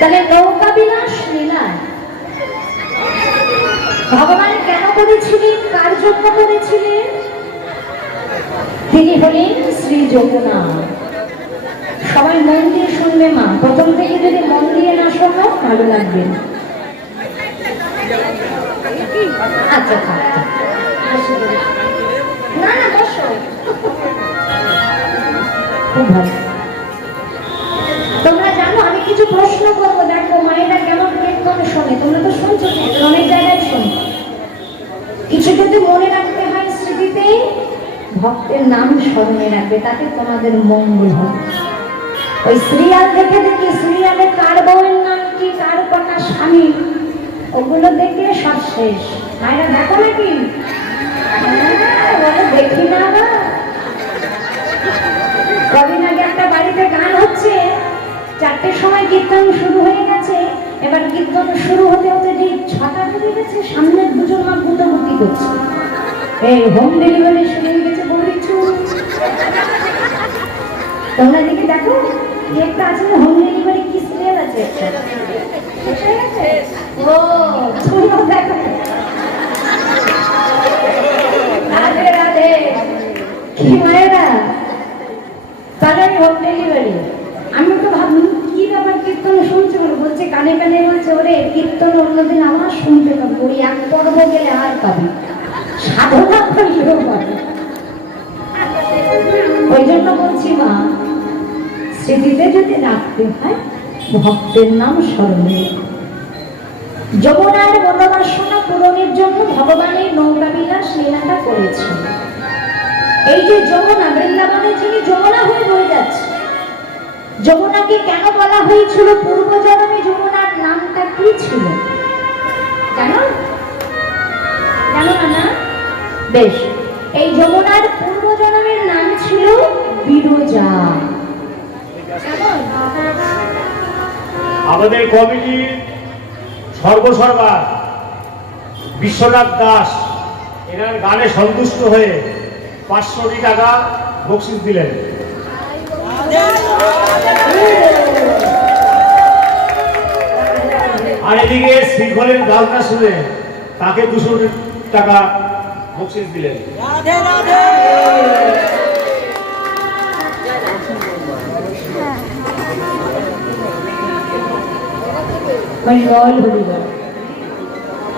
তাহলে নৌকা বিলাস লীলায় ভগবান কেন করেছিলেন, কার জন্য করেছিলেন? তিনি হলেন শ্রী যমুনা। সবাই মন দিয়ে শুনবে মা, প্রথম থেকে যদি মন দিয়ে না শোনো ভালো লাগবে না। আচ্ছা না না বসো, খুব ভালো। তোমরা জানো আমি কিছু প্রশ্ন করবো, দেখো মায়েরা কেমন কীর্তন শোনে। তোমরা তো শুনছো, অনেক জায়গায় শোনো। কিছু যদি মনে রাখতে হয় স্মৃতিতে, ভক্তের নাম স্মরণে রাখবে, তাতে তোমাদের মঙ্গল হবে। ওই সিরিয়াল দেখে দেখি সিরিয়ালে কার বউয়ের নাম কি, কার কটা স্বামী, ওগুলো দেখলে সব শেষ। মায়েরা দেখো নাকি? দেখি না। কদিন আগে একটা বাড়িতে গান হচ্ছে, 4টের সময় কীর্তন শুরু হয়ে গেছে। এবার কীর্তন শুরু হতে হতে ঠিক 6টা বেজে গেছে, সামনে দুজন মা গুটাগুটি করছে। এই হোম ডেলিভারি শুরু হয়ে গেছে, বলেছো তোমরা দিকে দেখো কি একটা আছে না, হোম ডেলিভারি কি সিরিয়াল আছে একটা, ও তুমিও দেখো। রাধে রাধে, কি মায়েরা, তাহলে হোম ডেলিভারি। আমি তো ভাবলাম কি ব্যাপার, কীর্তন শুনছে বলছে, কানে কানে বলছে ওরে কীর্তন অন্যদিন আমার শুনতে পাবো, ওই এক পর্ব গেলে আর পাবি, সাধনা করলেও পাবি। ওই জন্য বলছি মা, স্মৃতিতে যদি রাখতে হয় ভক্তের নাম স্মরণে। যমুনার মনোবাসনা পূরণের জন্য ভগবানের নৌকা বিলাস লীলাটা করেছেন। এই যে যমুনা, বৃন্দাবনে যিনি যমুনা হয়ে বয়ে যাচ্ছে, যমুনাকে কেন বলা হয়েছিল? পূর্বজন্মে যমুনার নামটা কি ছিল জানো? জানো না? বেশ, এই যমুনার পূর্বজন্মের নাম ছিল বিরজা। আমাদের কমিটির সর্বসর্বা বিশ্বনাথ দাস এনার গানে সন্তুষ্ট হয়ে 500 টাকা বকশিশ দিলেন। আর এদিকে শৃঙ্খলের গানটা শুনে তাকে 200 টাকা বকশিশ দিলেন।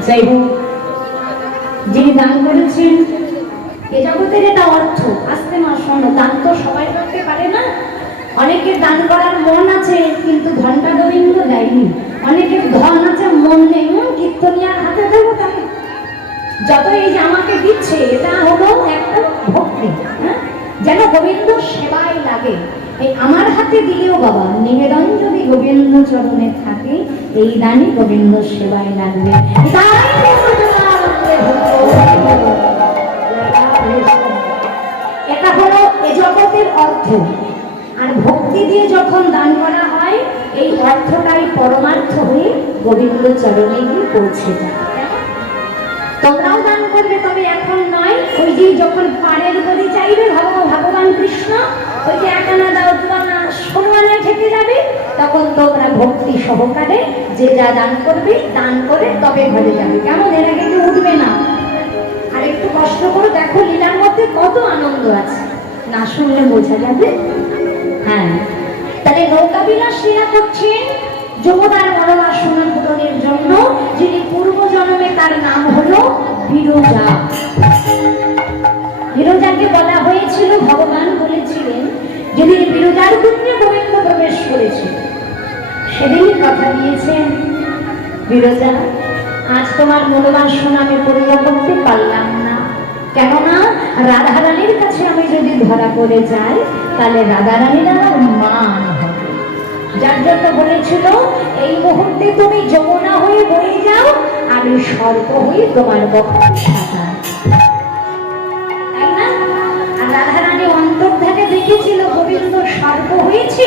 যাই হোক, যিনি দান করেছেন এ জগতের এটা অর্থ। আস্তে মা শোনো, দান তো সবাই করতে পারে না। অনেকের দান করার মন আছে কিন্তু ঘন্টা গোবিন্দ দেয়নি। অনেকের ধন আছে, মন নেই, কীর্তনিয়ার হাতে দেবো তাকে। যত এই যে আমাকে দিচ্ছে, এটা হলো একটা ভক্তি, যেন গোবিন্দ সেবায় লাগে। এই আমার হাতে দিলেও বাবা নিবেদন যদি গোবিন্দ চরণে থাকে, এই দানই গোবিন্দ সেবায় লাগবে। এটা হলো এ জগতের অর্থ। আর ভক্তি দিয়ে যখন দান করা হয়, এই অর্থটাই পরমার্থ হয়ে গোবিন্দ চরণে গিয়ে পৌঁছে যায়। তোমরাও দান করবে, তবে এখন নয়। ওই যে যখন পাড়ের বলি চাইবে ভগবান কৃষ্ণ, ওই যে 1 আনা দাও 2 আনা 16 আনায় থেকে যাবে, তখন তোমরা ভক্তি সহকারে যে যা দান করবে, দান করে তবে ঘরে যাবে। কেমন? এর আগে কেউ উঠবে না। আর একটু কষ্ট করে দেখো, লীলার মধ্যে কত আনন্দ আছে, না শুনলে বোঝা যাবে। হ্যাঁ, তাহলে নৌকা বিলাস লীলা করছেন যমুনার মনোবাসনা পূরণের জন্য, যিনি পূর্বজন্মে তার নাম হলো বিরজা। বিরজাকে বলা হয়েছিল, ভগবান বলেছিলেন যেদিন বিরজার কুণ্ডে গোবিন্দ প্রবেশ করেছিল, সেদিনই কথা দিয়েছেন, বিরজা আজ তোমার মনোবাসনা আমি পূর্ণ করতে পারলাম না। কেননা রাধারানীর কাছে আমি যদি ধরা পড়ে যাই, তাহলে রাধারানীর আমার মান হবে। যার জন্য বলেছিল, এই মুহূর্তে তুমি যমুনা হয়ে বয়ে যাও, আমি সর্প হয়ে তোমার বক্ষে সাঁতার। তাই না? আর রাধারানী অন্তর থেকে দেখেছিল গোবিন্দ সর্প হয়েছে,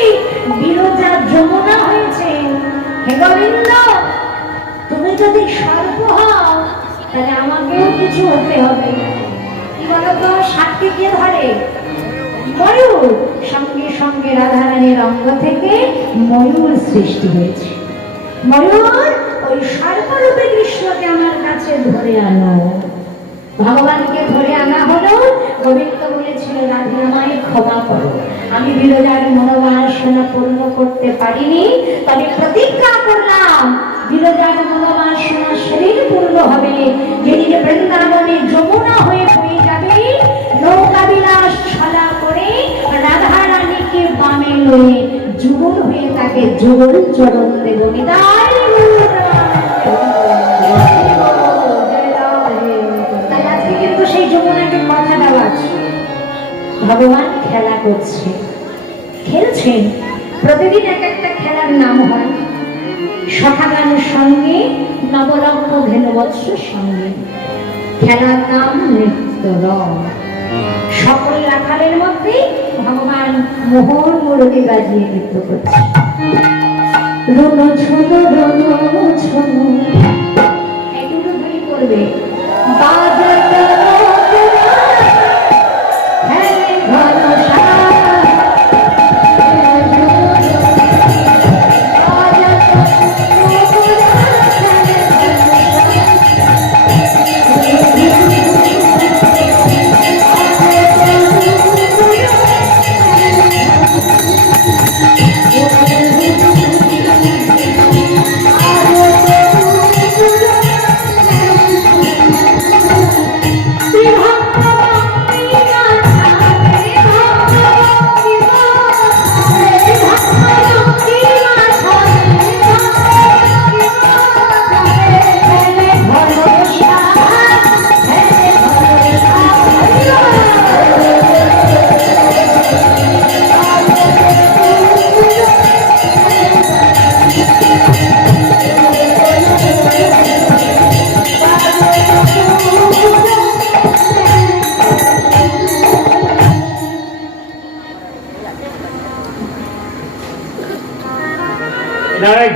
বিরজা যমুনা হয়েছে। হে গোবিন্দ, তুমি যদি সর্প হও, তাহলে আমাকেও কিছু হতে হবে। কি বলতো, সাপকে কে ধরে? ময়ূর। সঙ্গে সঙ্গে রাধারানীর অঙ্গ থেকে ময়ূর সৃষ্টি হয়েছে। ময়ূর ওই সর্বরূপে কৃষ্ণকে আমার কাছে ধরে আনো। ভগবানকে ধরে আনা হলো। গোবিন্দ বলেছিল, রাধে আমায় ক্ষমা করো, আমি বিরজার মনোবাসনা পূর্ণ করতে পারিনি, তবে প্রতিজ্ঞা করলাম বিরজার মনোবাসনা সেদিন পূর্ণ হবে যেদিন বৃন্দাবনে যমুনা হয়ে বয়ে যাবে, নৌকা বিলাস ছলা করে রাধা রানীকে বামে লয়ে যুগল হয়ে তাকে যুগল চরণ দেব। নিতাই সেই যমুনাকে কথা দেওয়া আছে। ভগবান খেলা করছে, খেলছেন। প্রতিদিন এক একটা খেলার নাম হয়। সখাগানের সঙ্গে নবরত্ন ধেনুবৎসের সঙ্গে খেলার নাম নৃত্য রং। সকল রাখালের মধ্যে ভগবান মোহন মুরলী বাজিয়ে নৃত্য করছে। রণ ঝুনো রণ ঝুনো এইটুকু ধরে করবে। বাজাটা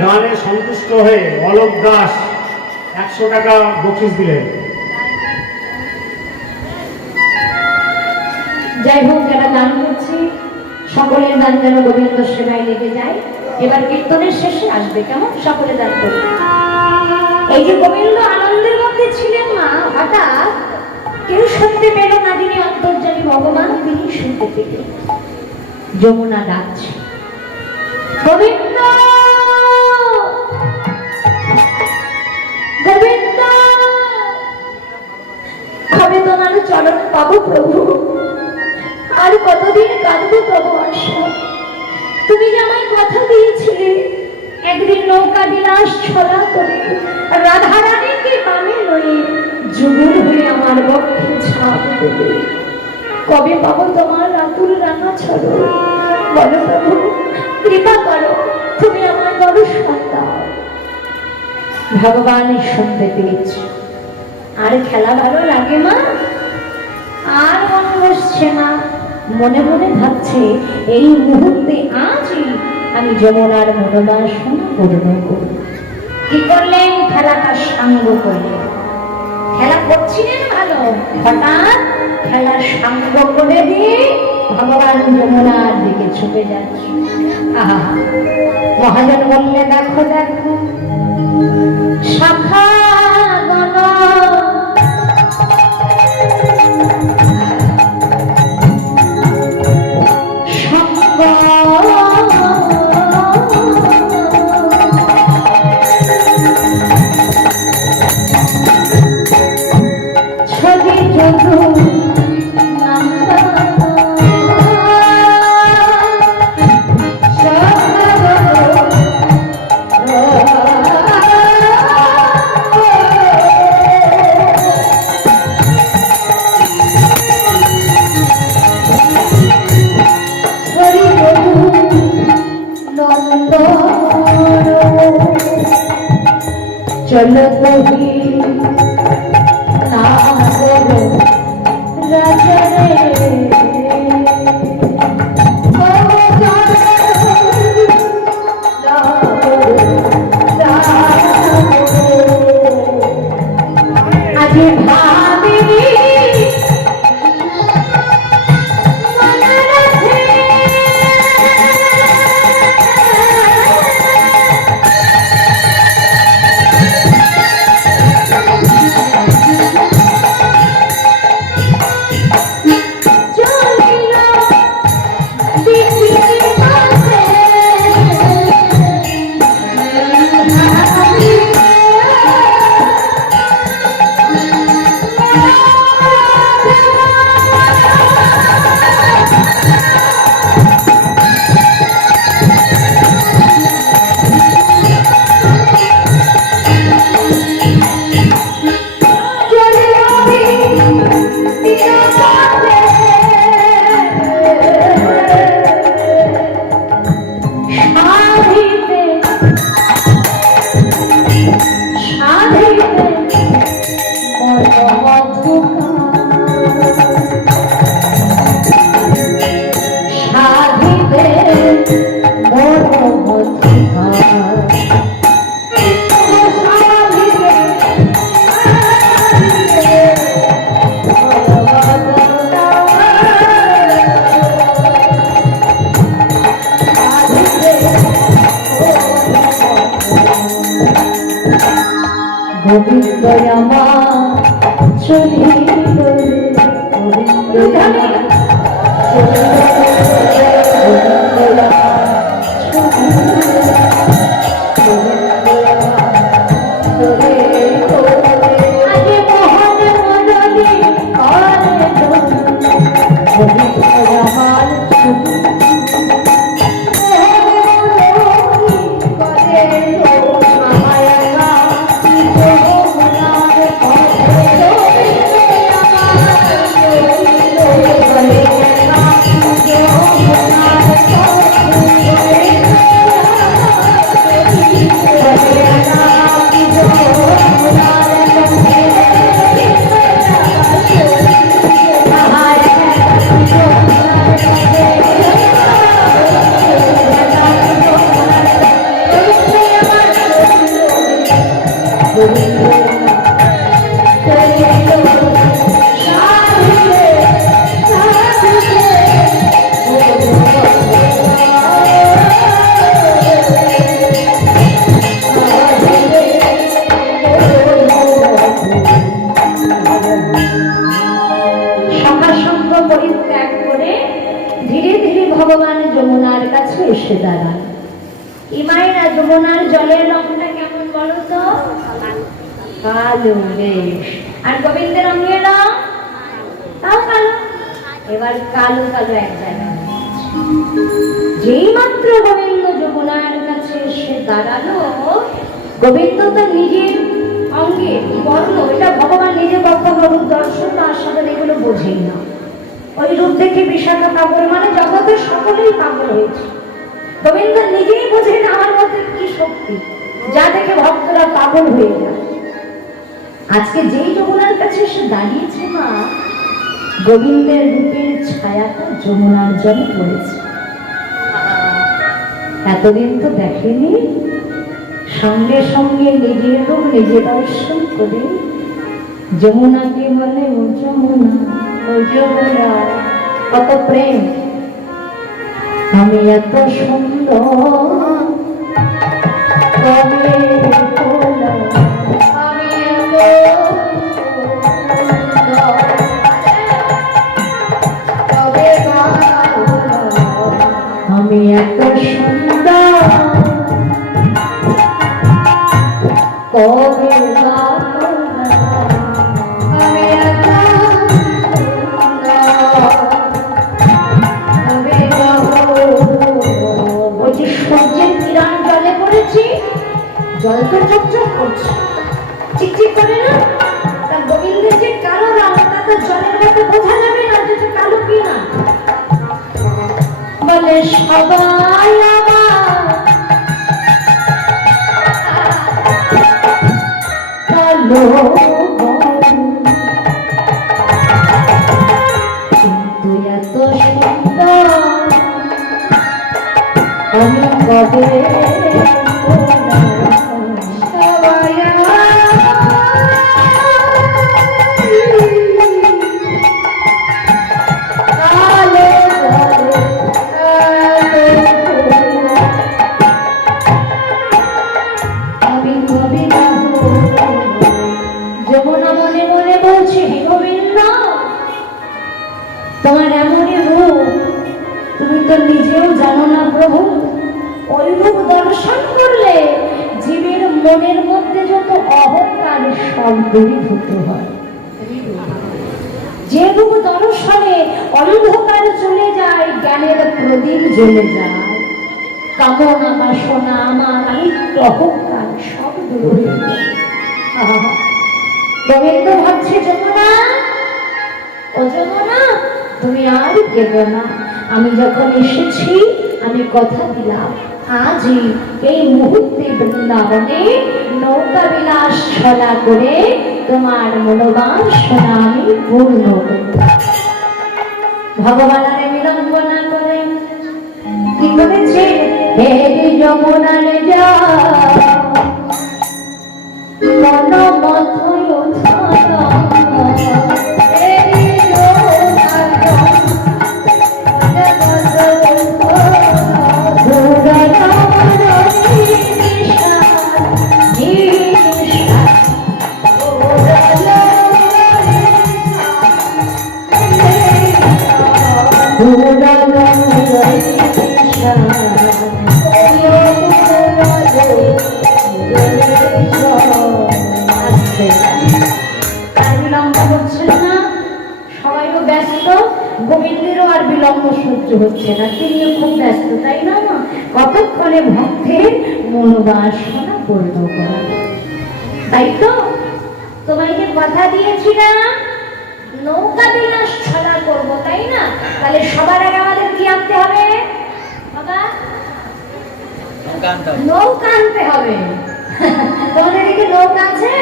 গানে সন্তুষ্ট হয়ে অলোক দাস 100 টাকা বকশিশ দিলেন। যাই হোক, যারা দান করছে সকলের দান যেন গোবিন্দ সেবায় লেগে যায়। এবার কীর্তনের শেষে আসবে, কেমন? সকলে দান করবে। এই যে গোবিন্দ আনন্দের মধ্যে ছিলেন মা, হঠাৎ কেউ শুনতে পেল না, যিনি অন্তর্যামী ভগবান তিনি শুনতে পেলেন যমুনা ডাকছে, গোবিন্দ গোবিন্দ, কবে তোমার চরণ পাবো প্রভু? আর কতদিন কাঁদবো প্রভু? আসো, তুমি যে আমায় কথা দিয়েছিলে একদিন নৌকা বিলাস ছলা করে রাধা রানীকে বামে লয়ে যুগল হয়ে আমার বক্ষে ছাপ দেবে। কবে পাবো তোমার আতুল রাঙা ছড়ো? বলো প্রভু, কৃপা করো, তুমি আমার বড় সন্তান। ভগবান শুনতে পেয়েছে। আর খেলা ভালো লাগে মা? আর মন বসছে না, মনে মনে ভাবছে এই মুহূর্তে আজই আমি যমুনার মনোবাসনা পূর্ণ করব। কি করলেন? খেলাটা সাঙ্গ করলেন। খেলা করছিলেন ভালো, হঠাৎ খেলার সাঙ্গ করে দিয়ে ভগবান যমুনার দিকে ছুটে যাচ্ছে। আহা, মহাজন বললে, দেখো দেখো শাখা চলো কবি রাজা রে, আজ ভাবিনি মায়েরা যমুনার জলের রংটা কেমন বলো তো? কালো। বেশ। আর গোবিন্দের রঙের রং তাও কালো। এবার কালো কালো এক জায়গায় যেই মাত্র গোবিন্দ যমুনার কাছে এসে দাঁড়ালো, গোবিন্দ তো নিজের অঙ্গে বর্ণ, এটা ভগবান নিজে কখনো রূপ দর্শন তার সাথে এগুলো বোঝেই না। ওই রূপ দেখে বিশাখা পাগল, মানে জগতের সকলেই পাগল হয়েছে। গোবিন্দ নিজেই বোঝে না আমার মধ্যে কি শক্তি, যা দেখে ভক্তরা পাগল হয়ে যায়। আজকে যেই যমুনার কাছে এসে দাঁড়িয়েছে মা, গোবিন্দের রূপের ছায়াটা যমুনার জলে পড়েছে। এতদিন তো দেখেনি, সঙ্গে সঙ্গে নিজের রূপ নিজে দর্শন করে যমুনাকে বলে ও যমুনা, ও যমুনা, কত প্রেম। আমি এত সুন্দর কবে হলাম, আমি এত সুন্দর কবে হলাম, আমি এত সুন্দর কবে আমি এত বলছি সূর্যের কিরণ জলে পড়েছি, জল তো চকচক করছে, চিকচিক করে না। তা গোবিন্দের যে কালো রং, তা তো জলের মধ্যে বোঝা যাবে না যে কালো কি না। বলে সবাই আমার কালো, কিন্তু এত সুন্দর আমি কবে সবাই যমুনা মনে মনে বলছে, হে গোবিন্দ, তোমার এমনই রূপ তুমি তো নিজেও জানো না প্রভু। ওই রূপ দর্শন করলে জীবের মনের মধ্যে যত অহংকার সব দূরীভূত হয়। যে রূপ দর্শনে অন্ধকার চলে যায়, জ্ঞানের প্রদীপ জ্বলে যায়, কামনা বাসনা আমার আমিত্ব অহংকার সব দূর হয়ে যায়। গোবিন্দ ভাবছে, যমুনা, ও যমুনা, তুমি আর কেঁদো না। আমি যখন এসেছি, আমি কথা দিলাম আজই এই মুহূর্তে বৃন্দাবনে নৌকা বিলাস ছলা করে তোমার মনোবাসনা আমি পূর্ণ করব। ভগবান আরে বিলম্বনা করে কি করেছে, হে যমুনারে যা মন মথয় ছাড়া, গোবিন্দেরও আর বিলম্ব সহ্য হচ্ছে না, তিনিও খুব ব্যস্ত, তাই না? কতক্ষণে ভক্তের মনোবাসনা পূর্ণ করা। তাই তো তোমায় যে কথা দিয়েছিলাম নৌকা বিলাস ছলা করবো, তাই না? তাহলে সবার আগে আমাদের কি আনতে হবে বাবা? নৌকা আনতে হবে। তোমাদের এদিকে নৌকা আছে?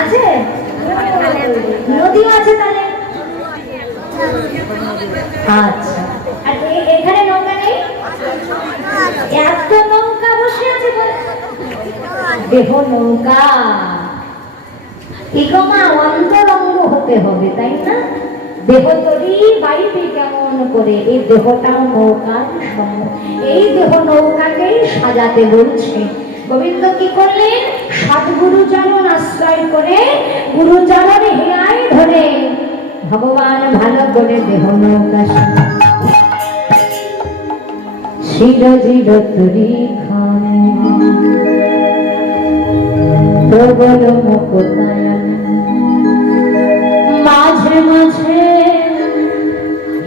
আছে? নদীও আছে তাহলে? আচ্ছা, আর এখানে নৌকা নেই? এত নৌকা বসে আছে দেহ নৌকা। ইকমা অন্তরঙ্গ হতে হবে, তাই না? দেহ তরি বাইবে কেমন করে, এই দেহটাও নৌকার সম। এই দেহ নৌকাকেই সাজাতে বলছে। গোবিন্দ কি করলেন? সদ্গুরুচরণ আশ্রয় করে গুরুচরণে হিয়ায় ধরে ভগবান ভালো করে দেহ নৌকা চির চির তরি খান প্রবল মুকুতায়ন মাঝে মাঝে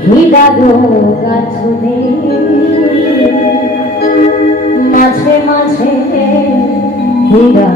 হীরা গাছুনে মাঝে মাঝে হীরা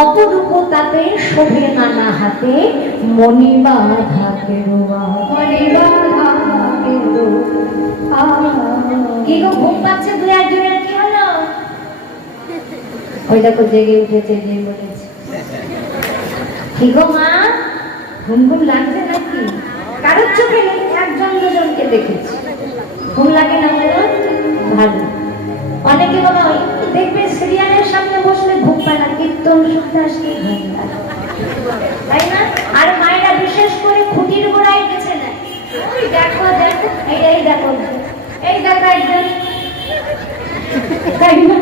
অপরূপ তাতে শোভে নানা হাতে মণিমা ধাকে কি গো ঘুম পাচ্ছে দু একজনের কি হলো? ওই দেখো জেগে উঠেছে যে বলেছে কি গো মা ঘুম ঘুম লাগছে নাকি? কারোর চোখে নেই, একজন দুজনকে দেখেছি। ঘুম লাগে না? ভালো। অনেকে মনে হয় দেখবে সিরিয়ালের সামনে বসলে ঘুম পায় না, কীর্তন শুনতে আসলে ঘুম পায়, তাই না? আর মায়েরা বিশেষ করে খুঁটির গোড়ায় গেছে না, ওই দেখো দেখো এই দেখো এই দেখো একদম, তাই না?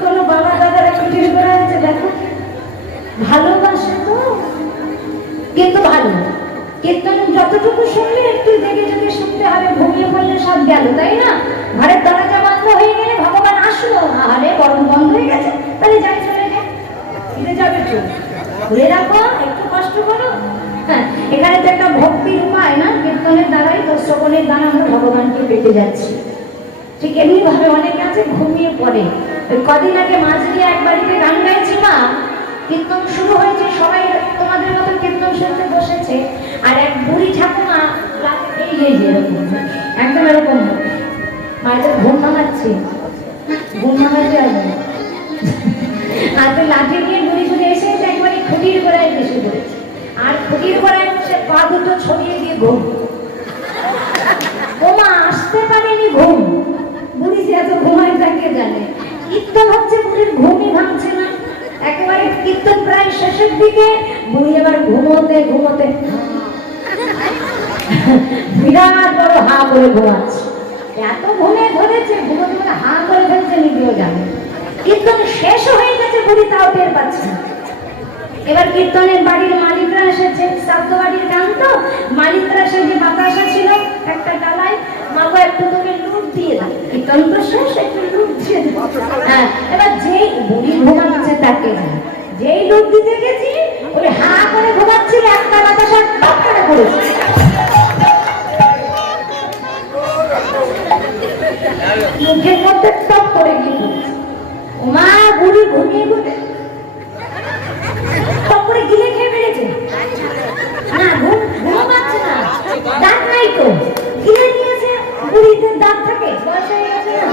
কোনো বাবা দাদারা খুঁটির গোড়ায় আছে দেখো, ভালোবাসে তো, কিন্তু ভালো কীর্তন যতটুকু শুনলে একটু দেখে যদি শুনতে হবে, ঘুমিয়ে পড়লে সব গেল, তাই না? ঘরের দরজা বন্ধ হয়ে গেলে ভগবান আসলো, আরে বরং বন্ধ হয়ে গেছে, তাহলে যাই চলে যায়, ফিরে যাবে তো, ঘুরে রাখো, একটু কষ্ট করো। হ্যাঁ, এখানে তো একটা ভক্তির উপায় না, কীর্তনের দ্বারাই তো শ্রবণের দ্বারা আমরা ভগবানকে পেতে যাচ্ছি। ঠিক এমনি ভাবে অনেকে আছে ঘুমিয়ে পড়ে। কদিন আগে মাঝরিয়া এক বাড়িতে গান গাইছি, মা কীর্তন শুরু হয়েছে, সবাই তোমাদের মতো কীর্তন শুনতে বসেছে, আর এক বুড়ি ঠাকুমা এই এরকম একদম এরকম মায়েদের ঘুম ভাঙাচ্ছে, ঘুম ভাঙাচ্ছে হাতে লাঠি নিয়ে বুড়ি ঘুরে এসে একবারে খুঁটির গোড়ায় বসে পড়েছে, আর খুঁটির গোড়ায় বসে পা দুটো ছড়িয়ে দিয়ে ঘুম, ওমা আসতে পারেনি ঘুম, বুড়ি যে এত ঘুমায় তাকে জানে। কীর্তন হচ্ছে, বুড়ির ঘুমই ভাঙছে না, একেবারে কীর্তন প্রায় শেষের দিকে বুড়ি এবার ঘুমোতে ঘুমোতে বিরাট বড় হা করে ঘুমাচ্ছে, এত ঘুমে ধরেছে, ঘুমোতে ঘুমোতে হা করে ফেলছে, নিজেও জানে। কীর্তন শেষ হয়ে গেছে, বুড়ি তাও টের পাচ্ছে না। এবার কীর্তনের বাড়ির মালিকরা এসেছে, শ্রাদ্ধ বাড়ির গান তো, মালিকরা এসে যে বাতাসা ছিল একটা ডালায়, মাগো একটু তোকে লুট দিয়ে দাও, কীর্তন তো শেষ, একটু লুট দিয়ে দাও। হ্যাঁ, এবার যেই বুড়ি ঘুমাচ্ছে তাকে যেই লুট দিতে গেছি, ওই হা করে ঘুমাচ্ছিল, একটা বাতাসা টপ করে পড়েছে, মুখের মধ্যে টপ করে গিয়ে পড়েছে। মা বুড়ি ঘুমিয়ে ঘুমিয়ে টপ করে গিলে খেয়ে ফেলেছে, না ঘুম পাচ্ছে না, দাঁত নাই তো, গিলে নিয়েছে, বুড়িদের দাঁত থাকে, বয়স হয়ে গেছে না,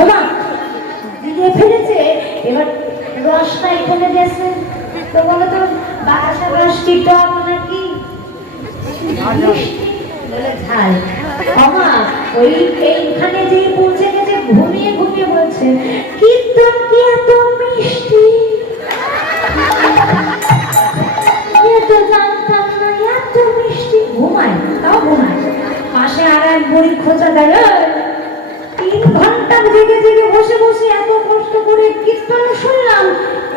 ওমা গিলে ফেলেছে। এবার রসটাই কমে গেছে, তো বলো তো বাতাসা রসটি টক নাকি ঝাল? বাবা ওই এইখানে যে পৌঁছে গেছে, ঘুমিয়ে ঘুমিয়ে বলছে কীর্তন কি এত মিষ্টি, এত জানতাম না এত মিষ্টি। ঘুমায়, তাও ঘুমায়। পাশে আর এক বুড়ি খোঁচা দেয়, 3 ঘন্টা জেগে জেগে বসে বসে এত কষ্ট করে কীর্তন শুনলাম,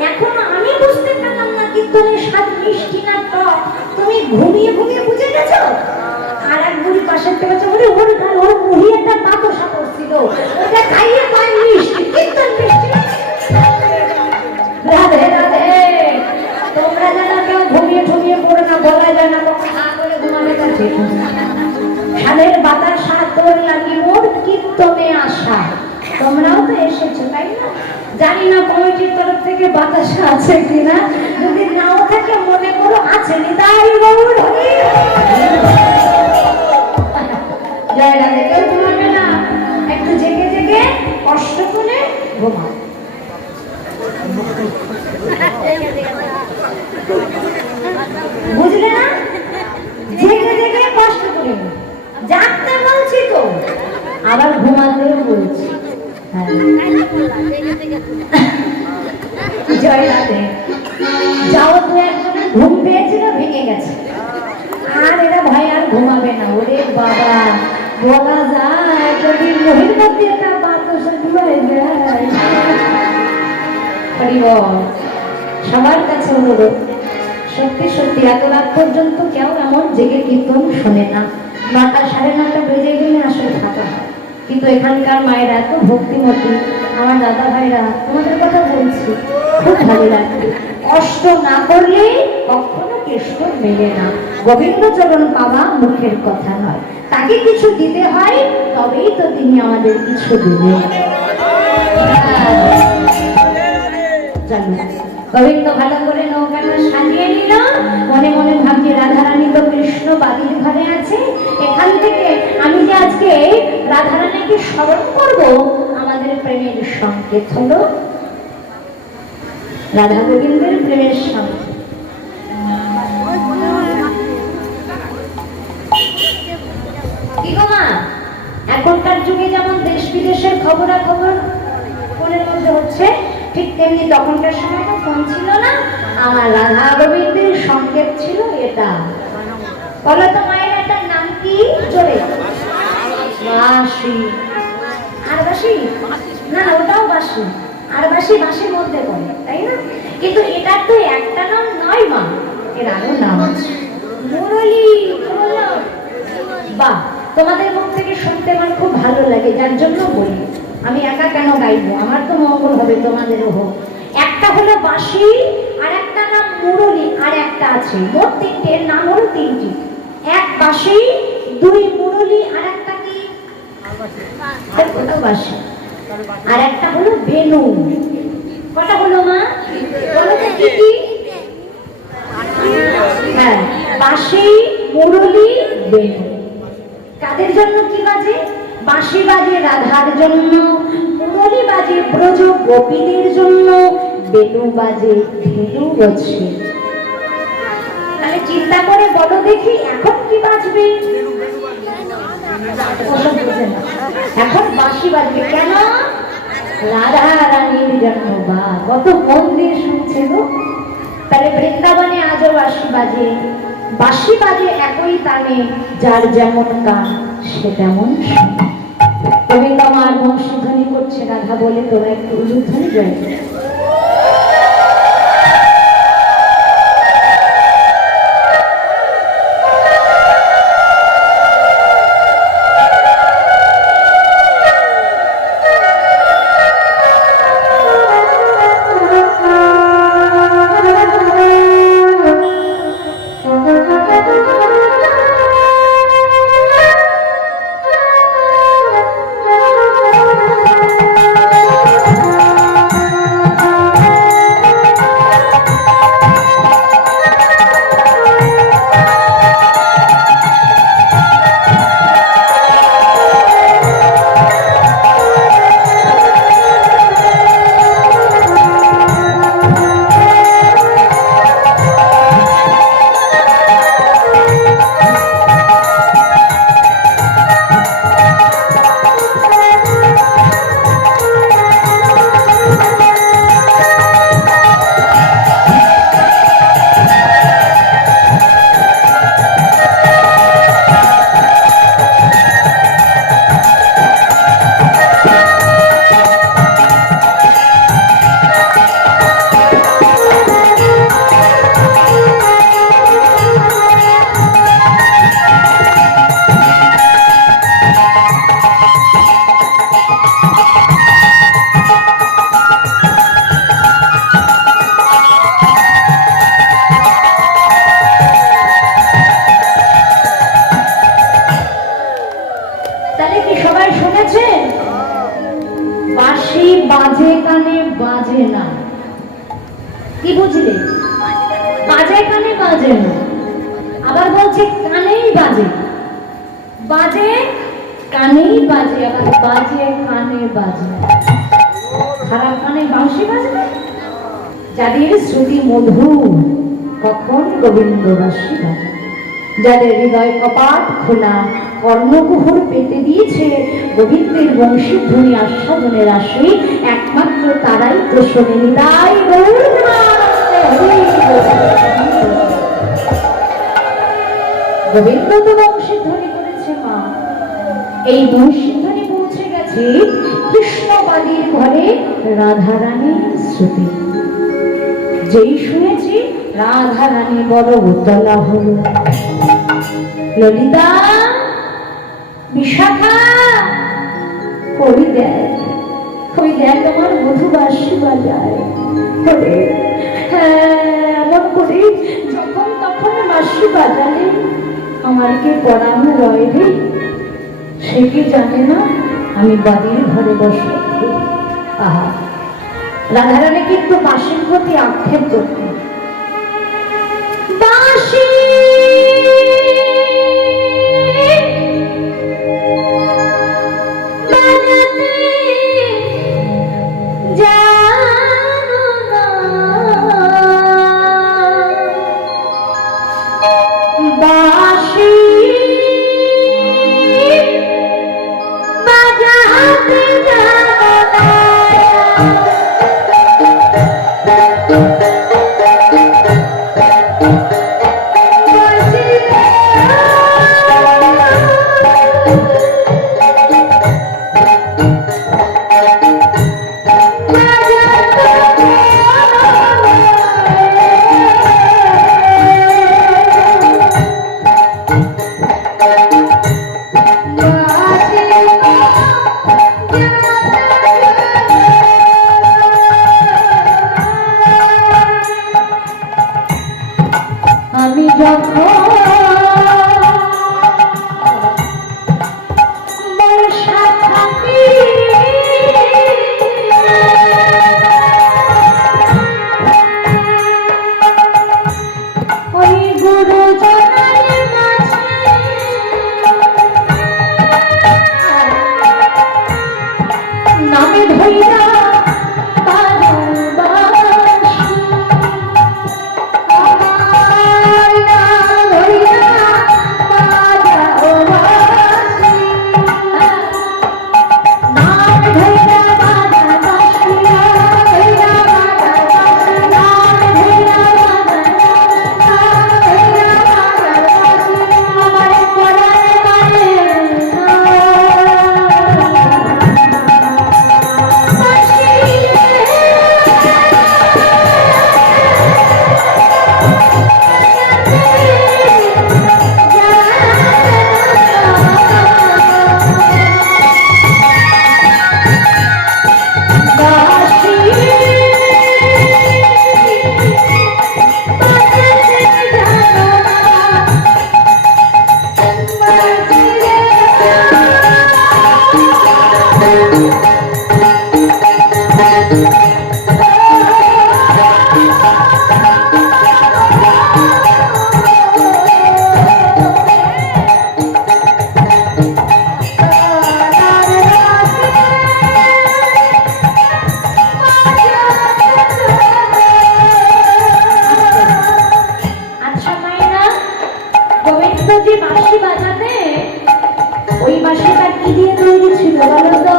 এখন আমি বুঝতে পারলাম না কীর্তনের স্বাদ মিষ্টি না টক, তুমি ঘুমিয়ে ঘুমিয়ে বুঝে গেছো? আর এক বুড়ি পাশের থেকে বলে ওর মুহি একটা বাতাসা পড়ছিল, ওটা খাইয়ে পায় মিষ্টি, কীর্তন মিষ্টি। রাধে রাধে, তোমরা যেন কেউ ঘুমিয়ে ঘুমিয়ে পড়ে না, বলা যায় না কখন হা করে ঘুমাবে, তা ঠিক সাদের বাতাসা তোর লাগি মোর কীর্তনে আসা, তোমরাও তো এসেছো তাই না? জানি না কমিটির তরফ থেকে বাতাসা আছে কিনা, যদি নাও থাকে মনে করো আছে, নিতাই গৌর হরি। জয় রাধে, কেউ ঘুমাবে না, একটু জেগে জেগে কষ্ট করে ঘুমাও। বুঝলে না? জেগে জেগে কষ্ট করে জাগতে বলছি তো, আবার ঘুমাতেও বলছি। জয় রাধে। যাও, দু একজনের ঘুম পেয়েছিল, ভেঙে গেছে, আর এরা ভয় আর ঘুমাবে না। ওরে বাবা, বলা যায় যদি মহির মধ্যে একটা বাতাসা ডুবে যায়। সবার কাছে অনুরোধ, সত্যি সত্যি এত রাত পর্যন্ত কেউ এমন জেগে কীর্তন শোনে না, 9টা 9:30 বেজে গেলে আসলে ফাঁকা হয়। কিন্তু এখানকার মায়েরা এত ভক্তিমতী, আমার দাদা ভাইরা, তোমাদের কথা বলছি, খুব ভালো লাগে। কষ্ট না করলে কখনো কৃষ্ণ মেলে না। গোবিন্দচরণ পাওয়া মুখের কথা নয়, তাকে কিছু দিতে হয়, তবেই তো তিনি আমাদের কিছু দিবেন। গোবিন্দ ভালো করে নৌকাটা সাজিয়ে নিল, মনে মনে ভাবছে রাধারানী তো কৃষ্ণ বাড়ির ঘরে আছে, এখান থেকে আমি যে আজকে রাধারানীকে স্মরণ করব, আমাদের প্রেমের সংকেত হলো রাধা গোবিন্দের প্রেমের সংকেত। কি গো মা, এখনকার যুগে যেমন দেশ বিদেশের খবরাখবর মনের মধ্যে হচ্ছে, ঠিক তেমনি তখনকার সময় তো ফোন ছিল না, আমার রাধা গোবিন্দের সংকেত ছিল এটা। বলো তো মায়ের এটার নাম কি? জোরে। বাঁশি। আর বাঁশি না, ওটাও বাঁশি। আর বাঁশি বাঁশির মধ্যে পড়ে, তাই না? কিন্তু এটার তো একটা নাম নয় মা, এর আরো নাম আছে। মুরলী। বাহ, তোমাদের মুখ থেকে শুনতে আমার খুব ভালো লাগে, যার জন্য বলি। আমি একা কেন গাইবো, আমার তো মঙ্গল হবে, তোমাদেরও হোক। একটা হলো বাঁশি, আর একটা নাম মুরলী, আর একটা আছে, মোট তিনটে। এর নাম হলো তিনটি, এক বাঁশি, দুই মুরলী, আর একটা কি? বাঁশি। আর একটা হলো বেনু। কটা হলো মা? বলো তো কি কি? হ্যাঁ, বাঁশি, মুরলী, বেনু। কাদের জন্য কি বাজে? বাঁশি বাজে রাধার জন্য, মুরলী বাজে ব্রজ গোপীদের জন্য, বেনু বাজে ধেনু বৎসে। তাহলে চিন্তা করে বলো দেখি, এখন কি বাজবে? এখন বাঁশি বাজবে কেন? রাধা রানীর জন্য। বা কত মন দিয়ে শুনছে গো। তাহলে বৃন্দাবনে আজও বাঁশি বাজে, বাঁশি বাজে একই তানে, যার যেমন গান সে তেমন শুনে। গোবিন্দ আমার বংশধ্বনি করছে রাধা বলে, তোরা একটু উলুধ্বনি জয়। বাজে কানে বাজে না, কি বুঝলে? বাজে কানে বাজে না, আবার বলছে কানেই বাজে। বাজে কানেই বাজে, আবার বাজে কানে বাজে। খারাপ কানে বাঁশি বাজবে? যাদের শ্রুতি মধুর কখন গোবিন্দ বাঁশি বাজে, যাদের হৃদয় কপাট খোলা, কর্ণকুহর পেতে দিয়েছে গোবিন্দের বংশীধ্বনি আস্বাদনের আসে, একমাত্র তারাই তো শোনেনি। তাই গোবিন্দ তো বংশীধ্বনি করেছে মা। এই বংশীধ্বনি পৌঁছে গেছে কৃষ্ণবাদীর ঘরে রাধারানীর শ্রুতি। যেই শুনেছি রাধারানী বড় উতলা হল। ললিতা, বিশাখা, কই দেখ তোমার মধু বাঁশি বাজায়। এমন করে যখন তখন বাঁশি বাজালে আমার কি পড়ানো রয় রে? সে কি জানে না আমি বাড়ির ঘরে বসে? আহা, রাধারানী কিন্তু বাঁশির প্রতি আক্ষেপ করতেন। বাঁশি যখন বর্ষা থাকে ওই গুরুজনের মাঝে নামে ধইরা যে বাঁশি বাজাতে ওই বাঁশিটা কি দিয়ে তৈরি ছিল বলো তো?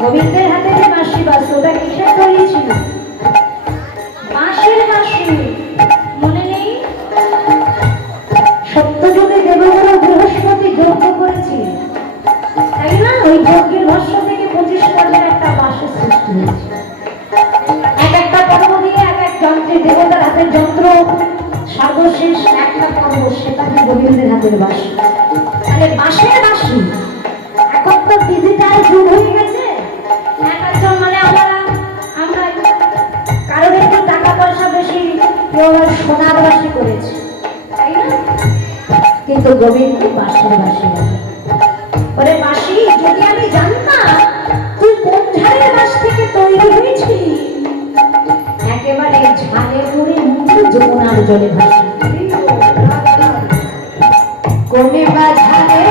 গোবিন্দের হাতে যে বাঁশি বাজতো ওটা কিসের তৈরি ছিল? বাঁশের বাঁশি। মনে নেই? সত্যযুগে দেবগুরু বৃহস্পতি যজ্ঞ করেছিলেন, তাই না? ওই যজ্ঞের ভস্ম থেকে 25 পর্বের একটা বাঁশের সৃষ্টি হয়েছে। এক একটা পর্ব দিয়ে এক এক যন্ত্রে দেবতার হাতের যন্ত্র, সর্বশেষ একটা পর্ব সেটাকে গোবিন্দের হাতের বাঁশি। তাহলে বাঁশের বাঁশি। এখন তো ডিজিটাল যুগ হয়ে গেছে, এক একজন মানে আমরা কারোর একটু টাকা পয়সা বেশি, কেউ সোনার বাঁশি করেছে, তাই না? কিন্তু গোবিন্দ বাঁশের বাঁশি। ওরে বাঁশি, যদি আমি জানতাম তুই কোন ঝাড়ের বাঁশ থেকে তৈরি হয়েছিলি, একেবারে ঝালে মুড়ে মুখে যমুনার জলে ভাসি কমে বাঝালে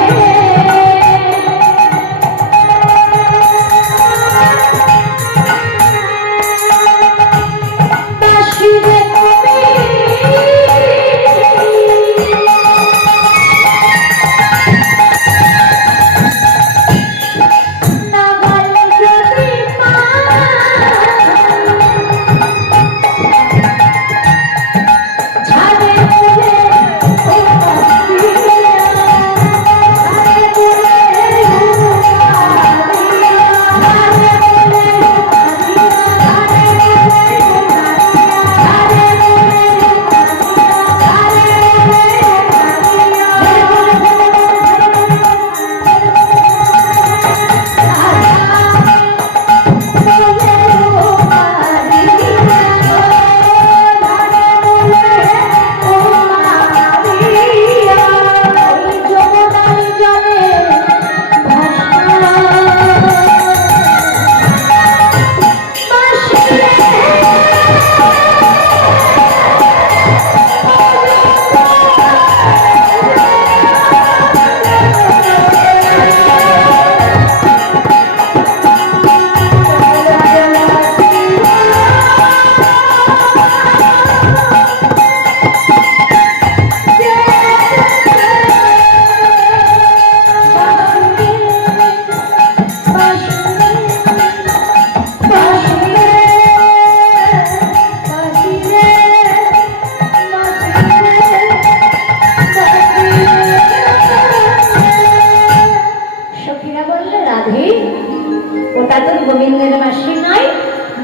গোবিন্দের বাঁশি নয়,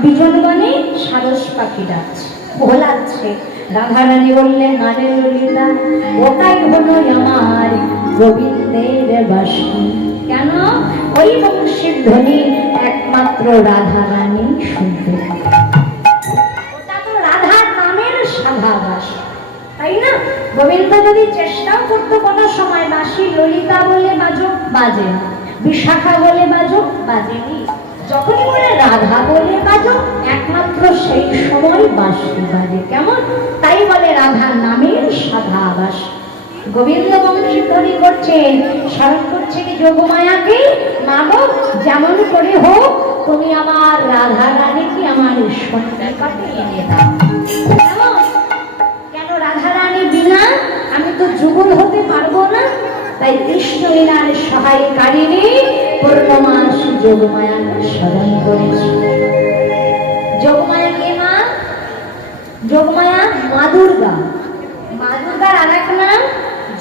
বিজনবনে সারস পাখি ডাকছে, ভোলাচ্ছে। রাধারানী বললেন, আরে ললিতা, ওটাই হলো আমার গোবিন্দের বাঁশি। কেন? ওই বংশীর ধ্বনি একমাত্র রাধারানী শুনতে। ওটা তো রাধার নামের সাধা বাঁশি। গোবিন্দ যদি চেষ্টাও করতো কোনো সময় বাঁশি ললিতা বলে বাজো, বাজে না। বিশাখা বলে বাজো, বাজেনি। যখনই বলে রাধা বলে বাজো, একমাত্র সেই সময় বাঁশি বাজে। কেমন? তাই বলে রাধা নামের সাধা আবাস। গোবিন্দ বংশীধ্বনি করছেন, স্মরণ করছেন যোগমায়াকে, মাগো যেমন করে হোক তুমি আমার রাধা রানীকে আমার সন্নিকটে এনে দাও। কেন? রাধা রানী বিনা আমি তো যুগল হতে পারবো না। তাই কৃষ্ণ লীলার সহায়কারিণী পূর্ণমাস যোগমায়াকে স্মরণ করেছি। যোগমায়া কে মা? যোগমায়া মা দুর্গা। মা দুর্গার আর এক নাম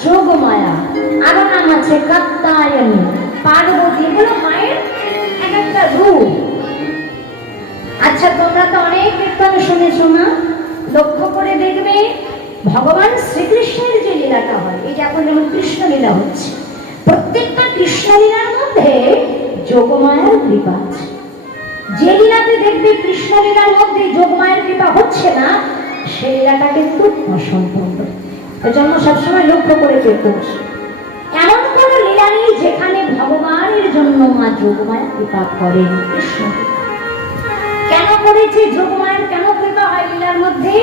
যোগমায়া, আরো নাম আছে কাত্যায়নী, পার্বতী। এগুলো মায়ের এক একটা রূপ। আচ্ছা, তোমরা তো অনেক কীর্তন শুনেছো না? লক্ষ্য করে দেখবে ভগবান শ্রীকৃষ্ণের যে লীলাটা হয়, এই যে এখন যেমন কৃষ্ণ লীলা হচ্ছে, প্রত্যেকটা কৃষ্ণ লীলার মধ্যে যোগমায়ার কৃপা আছে। যে লীলাতে দেখবে কৃষ্ণ লীলার মধ্যে যোগমায়ের কৃপা হচ্ছে না, সেই লীলাটা কিন্তু অসম্পূর্ণ। এজন্য সবসময় লক্ষ্য করে দেখতে বসে। এমন কোন লীলা নেই যেখানে ভগবানের জন্য মা যোগমায়া কৃপা করেন। কৃষ্ণ কেন করেছে? যোগমায়ের কেন কৃপা হয় লীলার মধ্যে?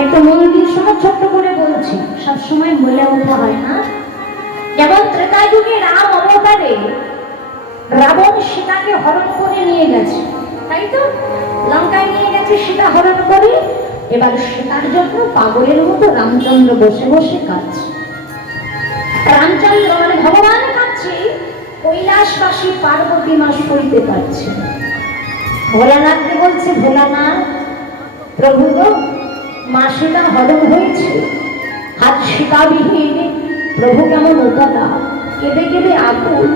একটা মন্দির সময় ছোট্ট করে বলছি, সবসময় বলে ওঠা হয় না। যেমন ত্রেতা যুগে রাম অবতারে রাবণ সীতাকে হরণ করে নিয়ে গেছে, তাই তো? লঙ্কায় নিয়ে গেছে সীতা হরণ করে। এবার সীতার জন্য পাগলের মতো রামচন্দ্র বসে বসে কাঁদছে। রামচন্দ্র মানে ভগবান কাঁদছে, কৈলাসবাসী পার্বতী মা সইতে পারছে। ভোলানাথকে বলছে, ভোলানাথ প্রভু গো, মা সীতা হরণ হয়েছে, হাত সীতাবিহীন প্রভু কেমন উপাদা, কেঁদে কেঁদে আকুল।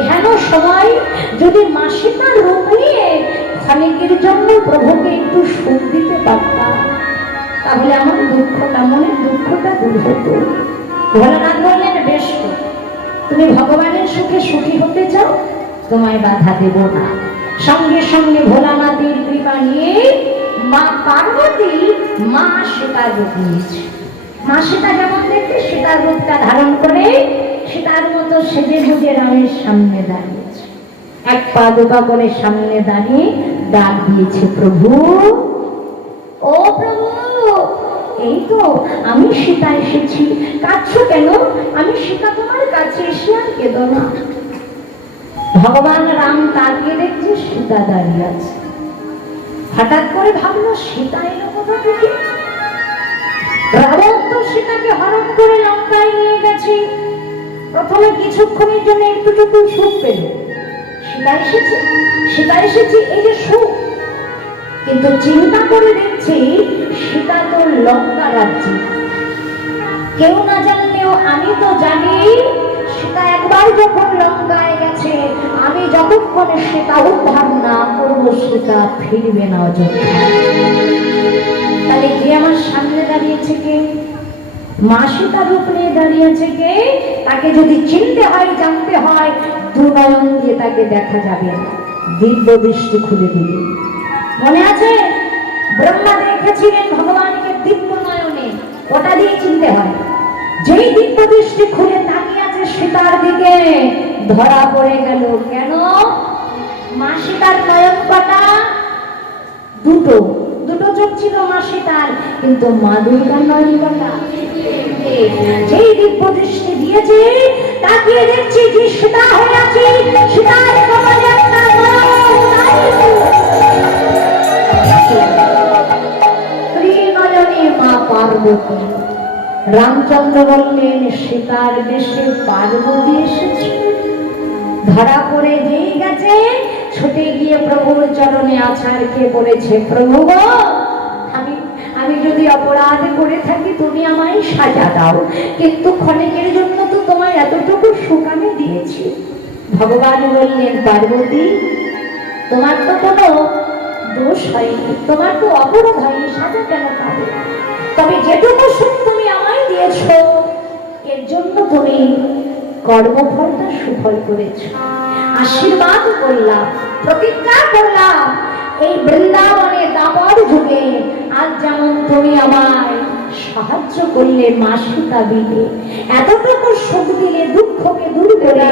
এহেন সময় যদি মা সীতার রূপ নিয়ে ক্ষণিকের জন্য প্রভুকে একটু সুখ দিতে পারতাম, তাহলে আমার দুঃখটা, মনের দুঃখটা দূর হতো। ভোলানাথ বললেন, বেশ তো, তুমি ভগবানের সুখে সুখী হতে চাও, তোমায় বাধা দেব না। সঙ্গে সঙ্গে ভোলানাথের কৃপা নিয়ে মা পার্বতী মা সীতার রূপ নিয়েছে। মা সীতা যেমন দেখতে সীতার রূপটা ধারণ করে সীতার মতো সেজে গুজে রামের সামনে দাঁড়িয়েছে। এক পা দুপা করে সামনে দাঁড়িয়ে ডাক দিয়েছে, প্রভু ও প্রভু, এই তো আমি সীতা এসেছি। কাঁদছো কেন? আমি সীতা তোমার কাছে এসে আর কেঁদো না। ভগবান রাম তাকিয়ে দেখছে সীতা দাঁড়িয়ে আছে। হঠাৎ করে ভাবলো, সীতা এলো কোথা থেকে? রাবণ তো সীতাকে হরণ করে লঙ্কায় নিয়ে গেছে। প্রথমে কিছুক্ষণের জন্য একটুটুকু সুখ পেল, সীতা এসেছে, সীতা এসেছে, এই যে সুখ। কিন্তু চিন্তা করে দেখছি সীতা তো লঙ্কা রাজ্যে। কেউ না জানলেও আমি তো জানি, সীতা একবার যখন লঙ্কায় গেছে, আমি যতক্ষণে সীতা উদ্ধার না করবো সীতা ফিরবে না অযোধ্যায়। তাহলে যে আমার সামনে দাঁড়িয়েছে কে? মা সীতা রূপ নিয়ে দাঁড়িয়েছে কে? তাকে যদি চিনতে হয়, জানতে হয়, দু নয়ন দিয়ে তাকে দেখা যাবে না, দিব্য দৃষ্টি খুলে দিবে। মনে আছে ব্রহ্মা দেখেছিলেন ভগবানকে দিব্য নয়নে, ওটা দিয়ে চিনতে হয়। যেই দিব্য দৃষ্টি খুলে তাকিয়ে আছে সীতার দিকে, ধরা পড়ে গেল। কেন? মা সীতার নয়ন কটা? দুটো, দুটো চোখ ছিল মা সীতার, কিন্তু মা দুর্গার নয়ন কটা? যেই দিব্য দৃষ্টি দিয়েছে, তাকিয়ে দেখছি যে সীতা হয়ে আছে, সীতার কপালে একটা ত্রিনয়নে মা পার্বতী। রামচন্দ্র বললেন, সীতার দেশে পার্বতী এসেছে। ধরা পড়ে যেই গেছে, ছুটে গিয়ে প্রভুর চরণে আছাড় খেয়ে পড়েছে, প্রভু গো, আমি যদি অপরাধ করে থাকি তুমি আমায় সাজা দাও, কিন্তু ক্ষণিকের জন্য তো তোমায় এতটুকু সুখ আমি দিয়েছি। ভগবান বললেন, পার্বতী তোমার তো কোনো দোষ হয়নি, তোমার তো অপরাধ হয়নি, সাজা কেন পাবে? তবে যেটুকু সুখ তুমি আমায় দিয়েছ, এর জন্য তুমি কর্মফলটা সুফল করেছ। আশীর্বাদ করলাম, প্রতিজ্ঞা করলাম, এই বৃন্দাবনে দাপর যুগে আজ যেমন তুমি আমায় সাহায্য করলে মা সীতা বিলে, এতটুকু সুখ দিলে দুঃখকে দূর করে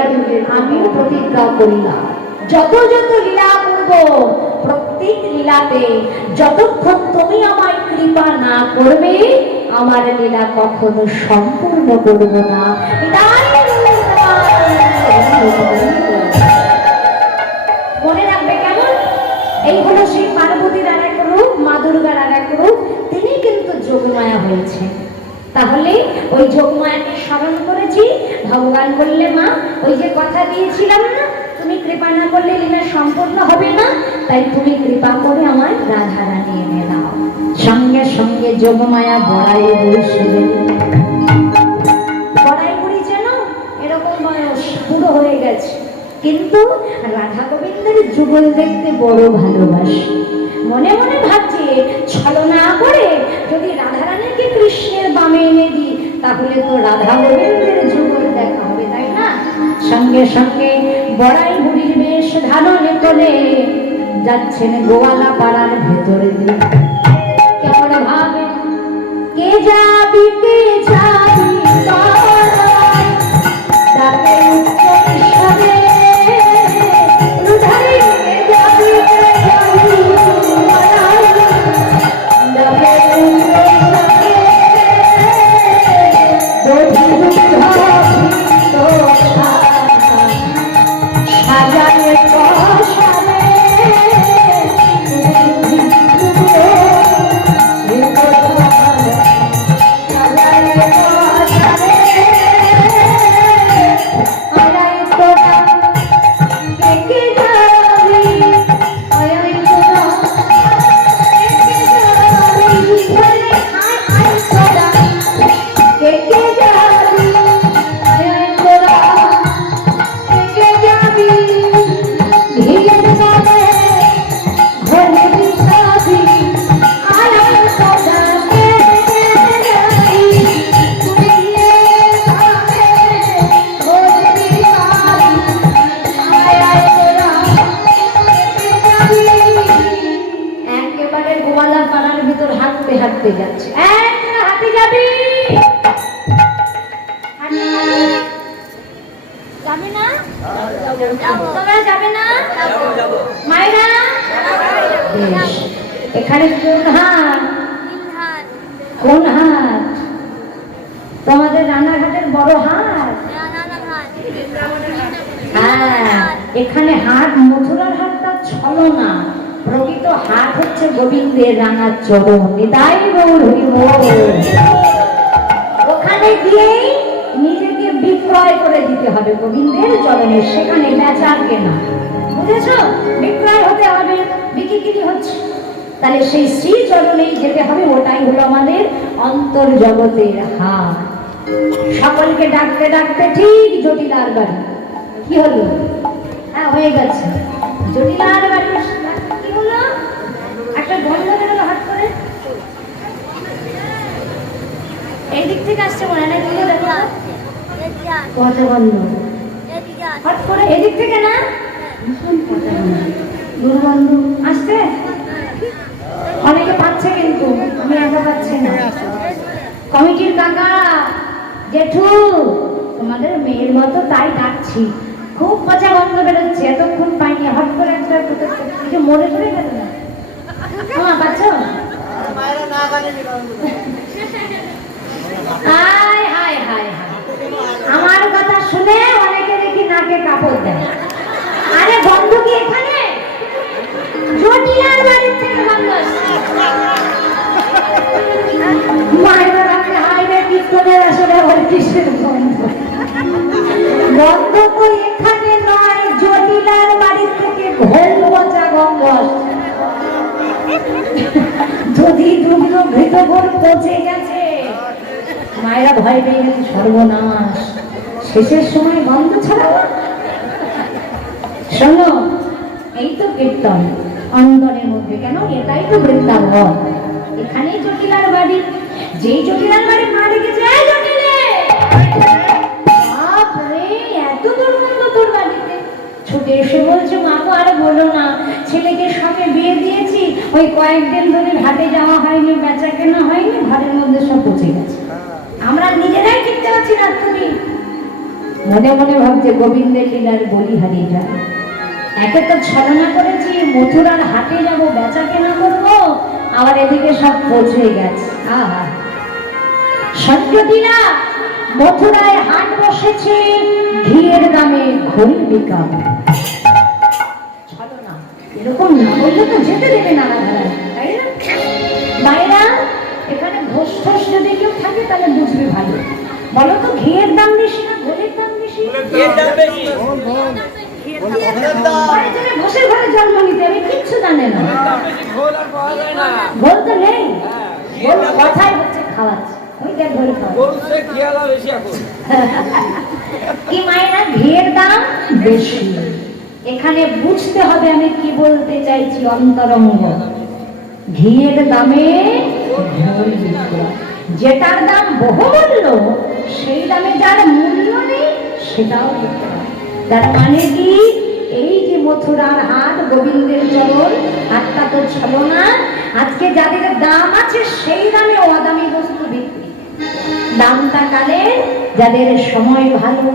আমিও প্রতিজ্ঞা করিলাম যত যত লীলা করব, প্রত্যেক লীলাতে যতক্ষণ তুমি আমায় কৃপা না করবে আমার লীলা কখনো সম্পূর্ণ করব না। মনে রাখবে কেমন? এই হলো সেই পার্বতীর আর এক রূপ, মা দুর্গার আর এক রূপ। তিনি কিন্তু যোগমায়া হয়েছে। তাহলে ওই যোগমায়াকে স্মরণ করেছি। ভগবান বললে মা ওই যে কথা দিয়েছিলাম না, তুমি কৃপা না করলে লীলা সম্পূর্ণ হবে না, তাই তুমি কৃপা করে আমার রাধা রানী এনে দাও। সঙ্গে সঙ্গে যোগমায়া বড়াই বসলেন। বড়াই বুড়ি যেন এরকম বয়স, পুরো হয়ে গেছে, কিন্তু রাধা গোবিন্দের যুগল দেখতে বড় ভালোবাসে। মনে মনে ভাবছে ছলনা করে যদি রাধারানীকে কৃষ্ণের বামে এনে দিই তাহলে তো রাধা গোবিন্দের যুগল দেখা হবে, তাই না? সঙ্গে সঙ্গে বড়াই বুড়ির বেশ ধারণ করে যাচ্ছেন গোয়ালা পাড়ার ভেতরে দিয়ে। কেমন ভাবে কে যাবি কে যাবি পাড়ায়, ডাকে উচ্চস্বরে রুধাই কে যাবি কে যাবি পাড়ায়, ডাকে উচ্চস্বরে দধি দুগ্ধ সাজায় কষাবে হাঁটতে যাচ্ছে। হাঁটতে যাবি যাবে না? তোমরা যাবে না মায়েরা? বেশ, এখানে কোন হাট? কোন হাট? তোমাদের রানাঘাটের বড় হাট? হ্যাঁ, এখানে হাট মথুরার হাটটা ছলনা, প্রকৃত হাট হচ্ছে গোবিন্দের রাঙার চরণ। নিতাই গৌর হরি বল। ওখানে গিয়েই নিজেকে বিক্রয় করে দিতে হবে গোবিন্দের চরণে, সেখানে বেচা কেনা, বুঝেছো? বিক্রয় হতে হবে, বিক্রি হচ্ছে, তাহলে সেই শ্রী চরণেই যেতে হবে। ওটাই হলো আমাদের অন্তর জগতের হাট। সকলকে ডাকতে ডাকতে ঠিক জটিলার বাড়ি। কি হলো? হ্যাঁ, হয়ে গেছে জটিলার বাড়ি। কি হলো? একটা গন্ধ বেরোলো হাট করে, এই দিক থেকে আসছে মনে হয়, দেখো কত গন্ধ হট করে এদিক থেকে, না দুর্গন্ধ আসছে। অনেকে পাচ্ছে কিন্তু আমি একা পাচ্ছি না। কমিটির কাকা জেঠু তোমাদের মেয়ের মতো তাই ডাকছি, খুব পচা গন্ধ বেরোচ্ছে, এতক্ষণ পাইনি। হট করে একটা কিছু মনে করে গেল না পাচ্ছ? হায় হায় হায় হায়, আমার কথা শুনে অনেকে দেখি নাকে কাপড় দেয়। আরে গন্ধ কি এখানে? জটিলার বাড়ির থেকে গন্ধ আসছে। মায়েরা রাখে হায় রে কীর্তনের আসলে আবার কিসের গন্ধ? গন্ধ তো এখানে নয়, জটিলার বাড়ি থেকে ঘোল পচা গন্ধ আসছে। যদি দুগ্ধ ভিতর পচে গেছে, মায়েরা ভয় পেয়ে গেছে, সর্বনাশ, শেষের সময় গন্ধ ছড়াবো। শোনো, এই তো কীর্তন অন্তরের মধ্যে, কেন? এটাই তো বৃন্দাবন, এখানেই জটিলার বাড়ি। যেই জটিলার বাড়ি মা রেখেছে, এত দুর্গন্ধ তোর বাড়িতে। ছুটে এসে বলছে, মা গো আর বলো না, ছেলেকে সঙ্গে বিয়ে দিয়েছি, ওই কয়েকদিন ধরে ঘাটে যাওয়া হয়নি, বেচা কেনা হয়নি, ঘর ঘরের মধ্যে সব পচে গেছে, আমরা নিজেরাই টিকতে পারছি না। তুমি মনে মনে ভাবছে গোবিন্দের লীলার বলি হারিয়ে যায়। একে তো ছলনা করেছি, মথুরার হাটে যাব, বেচা কেনা করবো, আবার এদিকে সব পচে গেছে। আহা, সঞ্জটিরা মথুরায় হাট বসেছে, ঘিয়ের দামে ঘড়ি বিকাম। ছলনা এরকম না বললে তো যেতে দেবে না রাধারানী, তাই না? মায়েরা, এখানে ঘোষ ঠোষ যদি কেউ থাকে তাহলে বুঝবে ভালো। বলো তো, ঘিয়ের দাম বেশি না ঘোলের দাম বেশি? ঘোষের ঘরে জন্ম নিতে আমি কিচ্ছু জানে না, ঘোল তো নেই, ঘোল কথাই হচ্ছে খাওয়াচ্ছে। কি মায়েরা, ঘিয়ের দাম বেশি। এখানে বুঝতে হবে আমি কি বলতে চাইছি, অন্তরঙ্গ। ঘিয়ের দামে ঘোল বিক্রয়। যেটার দাম বহুমূল্য সেই দামে যার মূল্য নেই সেটাও বিক্রয়। তার মানে কি, এই যে মথুরার হাট, গোবিন্দের চরণ, হাটটা তো ছলনা। আজকে যাদের দাম আছে সেই দামে অদামি বস্তু বিক্রি। দামটা কালে যাদের সময় ভালো,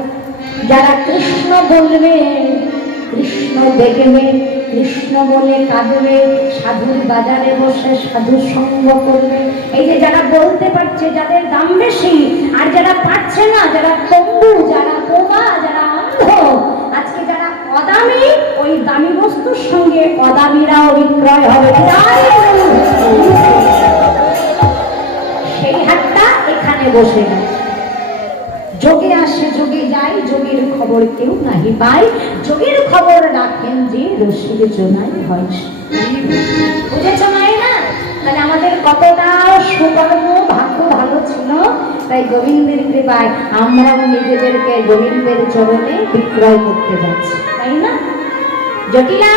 যারা কৃষ্ণ বলবে, কৃষ্ণ দেখবে, কৃষ্ণ বলে কাঁদবে, সাধুর বাজারে বসে সাধু সঙ্গ করবে। এই যে যারা বলতে পারছে, যাদের দাম বেশি, আর যারা পারছে না, যারা তম্বু, যারা বোবা, যারা অন্ধ, আজকে যারা অদামি, ওই দামি বস্তুর সঙ্গে অদামিরাও বিক্রয় হবে। সেই হাটটা এখানে বসে গেছে। যোগে আসে যোগে যায়, যোগের খবর কেউ নাহি পায়, যোগের খবর রাখেন যে রসিক জোনাই হয়। বুঝেছ মায়েরা? তাহলে আমাদের কতটা সুকর্ম, ভাগ্য ভালো ছিল। তাই গোবিন্দের কৃপায় আমরাও নিজেদেরকে গোবিন্দের চরণে বিক্রয় করতে যাচ্ছি, তাই না? জটিলা,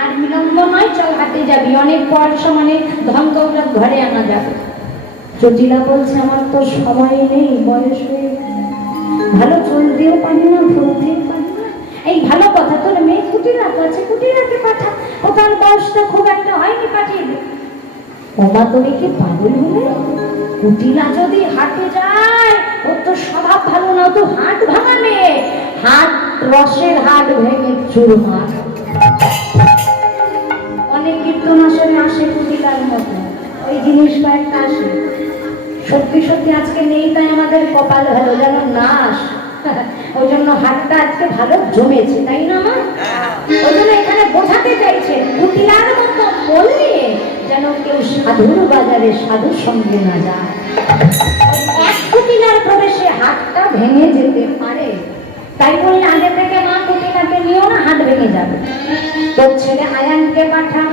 আর বিলম্ব নয়, চল হাতে যাবি, অনেক পয়সা মানে ধন দৌলত ঘরে আনা যাবে। জটিলা বলছে, আমার তো সময় নেই, বয়স হয়ে ভালো চলতেও পারি না, ফুলতেও পারি না। এই ভালো কথা, তোর মেয়ে কুটিরাতে আছে, কুটিরাতে পাঠা, ও তার বয়সটা খুব একটা হয়নি, পাঠিয়ে দে। ওমা, তুমি কি পাগল হলে? কুটিলা যদি হাটে যায়, ওর তো স্বভাব ভালো না, তো হাট ভাঙা মেয়ে, হাট রসের হাট ভেঙে চুরমার। অনেক কীর্তন আসরে আসে কুটিলার মতো, ওই জিনিস কয়েকটা আসে। সত্যি সত্যি আজকে নেই, তাই আমাদের কপাল ভালো, যেন নাশ। ওই জন্য হাটটা আজকে ভালো জমেছে, তাই না মা? ওই জন্য এখানে বোঝাতে চাইছে, কুটিলার মতো বললে যেন কেউ সাধুর বাজারে সাধুর সঙ্গে না যায়। এক কুটিলার প্রবেশে হাটটা ভেঙে যেতে পারে, তাই বললে আগে থেকে মা কুটিলাকে নিও না, হাট ভেঙে যাবে। তোর ছেলে আয়ানকে পাঠা,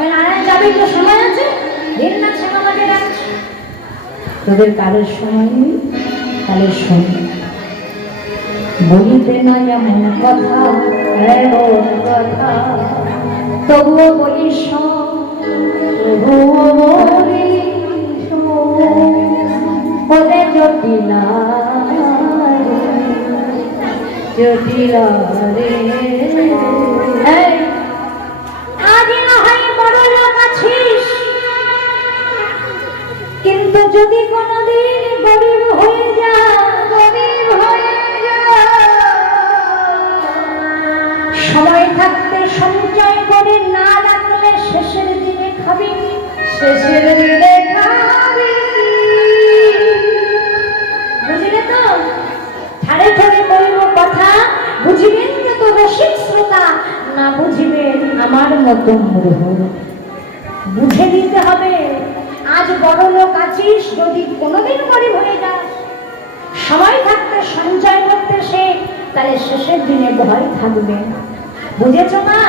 ওই আয়ান যাবে, তো সময় আছে, দিন না ছেলে আমাকে রাখছে। তোদের কারোর সময় নেই, তাহলে শোন, বলিতে না এমন কথা, এমন কথা, তবুও বলি শোন, তবুও বলি শোন। ওরে জটিলা, জটিলা রে, আজ না হয় বড় লোক আছিস, কিন্তু যদি কোনদিন গরিব হয়ে যা, গরিব হয়ে যা, সময় থাকতে সঞ্চয় করে না রাখলে শেষের দিনে খাবি, শেষের দিনে খাবি। বুঝলে তো? ঠাড়ে ঠাড়ে বলবো কথা, বুঝিবেন যত রসিক শ্রোতা, না বুঝিবেন আমার মতো মূর্খ। বুঝে নিতে হবে, আজ বড় লোক আছিস, যদি কোনোদিন গরিব হয়ে যাস, সময় থাকতে সঞ্চয় করতে শেখ, তাহলে শেষের দিনে ভয় থাকবে। বুঝেছ মা?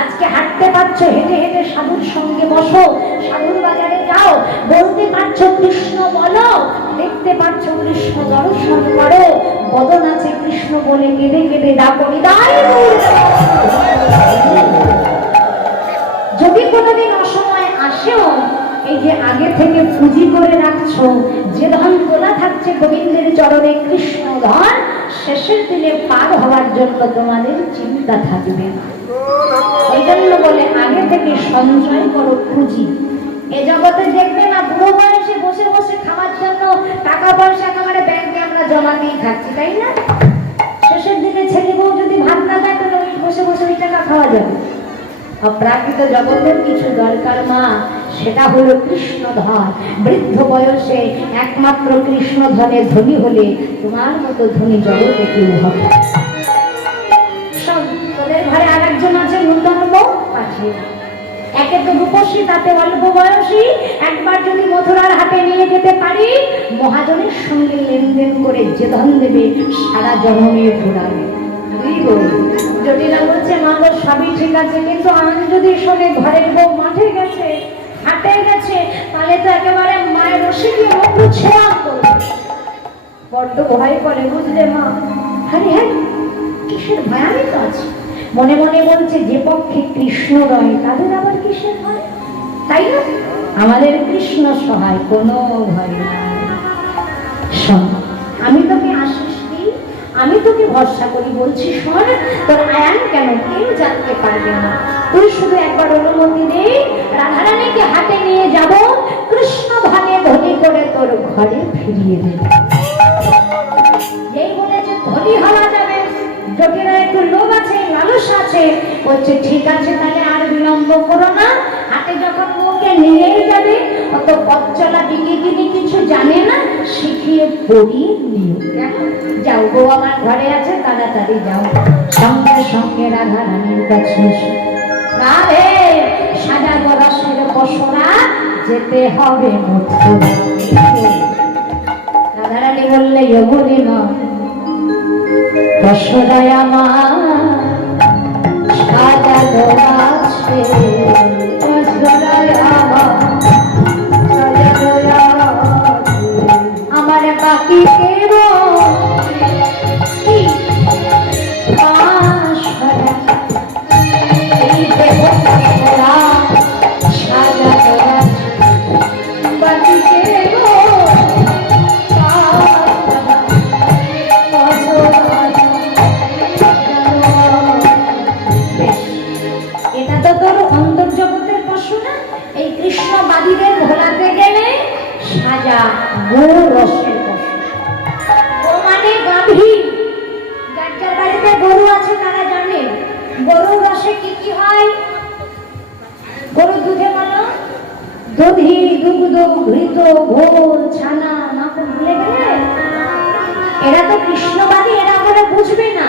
আজকে হাঁটতে পারছো, হেঁটে হেঁটে সাধুর সঙ্গে বসো, সাধুর বাজারে যাও, বলতে পারছো কৃষ্ণ বলো, দেখতে পারছো কৃষ্ণ দর্শন করো, বদন আছে কৃষ্ণ বলে কেঁদে কেঁদে ডাকো নিতাই গৌর। যদি কোনোদিন অসময় আসেও, এই যে আগে থেকে পুঁজি করে রাখছো, যে ধন তোলা থাকছে গোবিন্দের চরণে কৃষ্ণ ধন, শেষের দিনে পার হওয়ার জন্য তোমাদের চিন্তা থাকবে না। ওই জন্য বলে আগে থেকে সঞ্চয় করো পুঁজি। এ জগতে দেখবে না, বুড়ো বয়সে বসে টাকা পয়সা একেবারে ব্যাংকে আমরা জমা দিয়ে থাকছি, তাই না? শেষের দিনে ছেলে বউ যদি ভাত না দেয় তাহলে ওই বসে বসে ওই টাকা খাওয়া যাবে। অপ্রাকৃত জগতের কিছু দরকার মা, সেটা হলো কৃষ্ণধন। বৃদ্ধ বয়সে একমাত্র কৃষ্ণধনে ধনী হলে তোমার মতো ধনী জগতে কেউ হবে। তোদের ঘরে আর একজন আছে নূতন বউ, পাঠিয়ে একে তো রূপসী, তাতে অল্প বয়সী। একবার যদি মথুরার হাটে নিয়ে যেতে পারি, মহাজনের সঙ্গে লেনদেন করে যে ধন দেবে সারা জন্মে ঘোরাবে। জটিলা বলছে মা গো সবই ঠিক আছে, কিন্তু আমি যদি শোনে ঘরের বউ মাঠে গেছে, হাটে গেছে, তাহলে তো একেবারে মায়ের রসিকে মুখ ছেড়া করবে। বড্ড ভয় করে বুঝলে মা। হ্যাঁ হ্যাঁ, কিসের ভয়? আমি তো আছি। মনে মনে বলছে যে পক্ষে কৃষ্ণ রয় তাদের আবার কিসের ভয়, তাই না? আমাদের কৃষ্ণ সহায়, কোনো ভয় নাই। শোন, আমি তোকে আশিস দিই, আমি তোকে ভরসা করি, বলছি শোন, তোর আয়ান কেন কেউ জানতে পারবে না। তুই শুধু একবার অনুমতি দে, রাধারানীকে হাতে নিয়ে যাব, কৃষ্ণ ভাগে ধনী করে তোর ঘরে ফিরিয়ে দেব। এই বলে যে ধনী হওয়া যাবে, জটিলা একটু লোভ আছে, লালস আছে, বলছে ঠিক আছে, তাহলে আর বিলম্ব করো না। হাতে যখন বউকে নিয়েই যাবে, অত পথ চলা বিকিনি কিছু জানে না, শিখিয়ে পড়িয়ে নিও। যাও, বউ আমার ঘরে আছে, তাড়াতাড়ি যাও। সঙ্গে সঙ্গে রাধা রানীর কাছে রাধে সাজা বরসের পশরা যেতে হবে মথুরা। রাধা রানী বললে যোগী মা, পশরায় আমার সাজানো আছে, পশরায় আমার সাজানো আছে, আমার বাকি কেবল এই দেহ পশরা সাজানো আছে, বাকি কেবল কৃষ্ণবাদীদের ভোলাতে গেলে সাজা গরু রসের ও মানে গাভী। যার যার বাড়িতে গরু আছে তারা জানে গরুর রসে কি কি হয়। গরু দুধে বলো, দধি, দুগ্ধ, ঘৃত, ঘোল, ছানা, মাখন, ভুলে গেলে? এরা তো কৃষ্ণবাদী, এরা বলে বুঝবে না,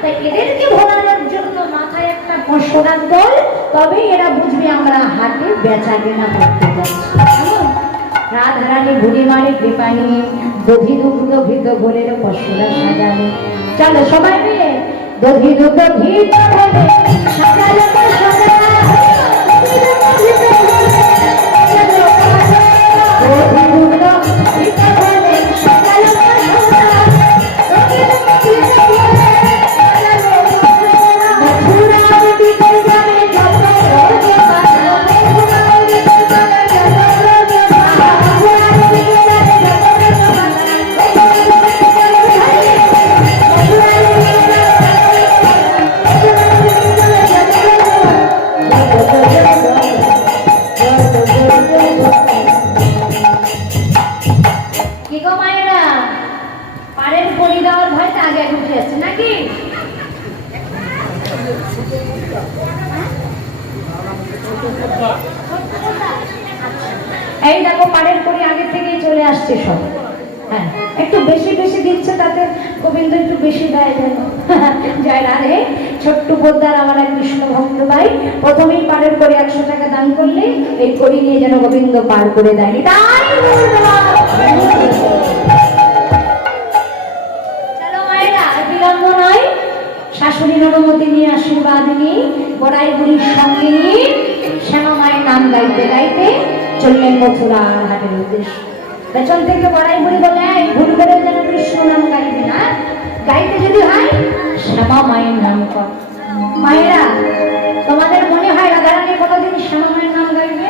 তাই এদেরকে ভোলানোর জন্য মাথায় একটা পশরার দল, তবে এরা বুঝবে আমরা হাটে বেচা কেনা করতে যাচ্ছি। রাধারানী বুড়ি মারে কৃপা নিয়ে দধি দুগ্ধ ঘৃত ঘোলের পশরা সাজালে। চলো সবাই মিলে দধি দুগ্ধ ঘৃত ঘোলে সাজালে পশরা, দধি দুগ্ধ ঘৃত ঘোলে সাজালে পশরা, এই দেখো পাড়ের পরে আগে থেকেই চলে আসছে সব। হ্যাঁ, একটু বেশি বেশি দিচ্ছে, তাতে গোবিন্দ একটু বেশি দেয় যেন। জয় রাধে। ছোট্ট পোদ্দার আমার এক কৃষ্ণ ভক্ত ভাই প্রথমেই পাড়ের করে 100 টাকা দান করলে এই করি নিয়ে যেন গোবিন্দ পার করে দেয়নি। তাই চলো মায়েরা, বিলম্ব নয়, শাশুড়ির অনুমতি নিয়ে আশীর্বাদ নিয়ে বড়াই বুড়ির সঙ্গে নিয়ে শ্যামা মায়ের নাম গাইতে গাইতে চললেন মথুরার হাটের উদ্দেশ্যে। পেছন থেকে বড়াই বুড়ি বলে, ভুল করে যেন কৃষ্ণ নাম গাইবে না, গাইতে যদি হয় শ্যামা মায়ের নাম কর। মায়েরা, তোমাদের মনে হয় রাধারানী কোনোদিন শ্যামা মায়ের নাম গাইবে?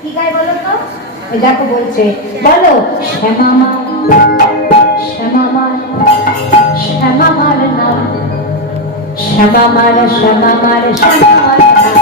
কি গাই বলো তো? ওই দেখো বলছে, বলো শ্যামা মা, শ্যামা মা, শ্যামা মার নাম, শ্যামা মার, শ্যামা মার, শ্যামা মার নাম।